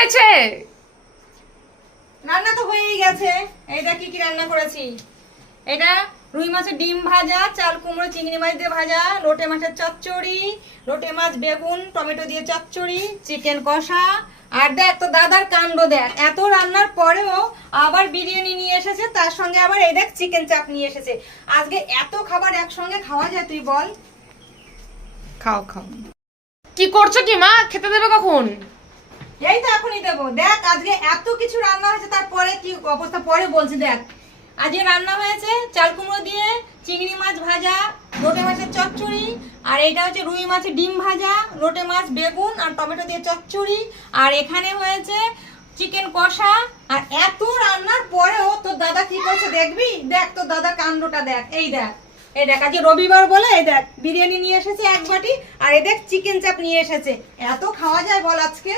হয়েছে? রান্না তো হয়েই গেছে। এইটা কি কি রান্না করেছি? এটা রুই মাছের ডিম ভাজা, চাল কুমড়ো চিংড়ি মাছ দিয়ে ভাজা, লোটে মাছের চচ্চড়ি, লোটে মাছ বেগুন টমেটো দিয়ে চচ্চড়ি, চিকেন কষা। আর দেখ তো দাদার কাণ্ড দেখ, এত রান্নার পরেও আবার বিরিয়ানি নিয়ে এসেছে, তার সঙ্গে আবার এই দেখ চিকেন চাপ নিয়ে এসেছে। আজকে এত খাবার একসঙ্গে খাওয়া যায় তুই বল? খাও খাও। কি করছো কি মা? খেতে দেবে কখন? এই তো এখনই দেবো। দেখ আজকে এত কিছু রান্না হয়েছে, তারপরে কি অবস্থা পরে বলছি। দেখ আজকে রান্না হয়েছে চাল কুমড়ো দিয়ে চিংড়ি মাছ ভাজা, লোটে মাছের চচ্চড়ি, আর এটা হচ্ছে রুই মাছের ডিম ভাজা, লোটে মাছ বেগুন আর টমেটো দিয়ে চচ্চড়ি, আর এখানে হয়েছে চিকেন কষা। আর এত রান্নার পরেও তোর দাদা কি করছে দেখবি? দেখ তোর দাদা কাণ্ডটা দেখ। এই দেখ, এই দেখ আজকে রবিবার বলে এই দেখ বিরিয়ানি নিয়ে এসেছে এক বাটি, আর এই দেখ চিকেন চাপ নিয়ে এসেছে। এত খাওয়া যায় বল আজকে?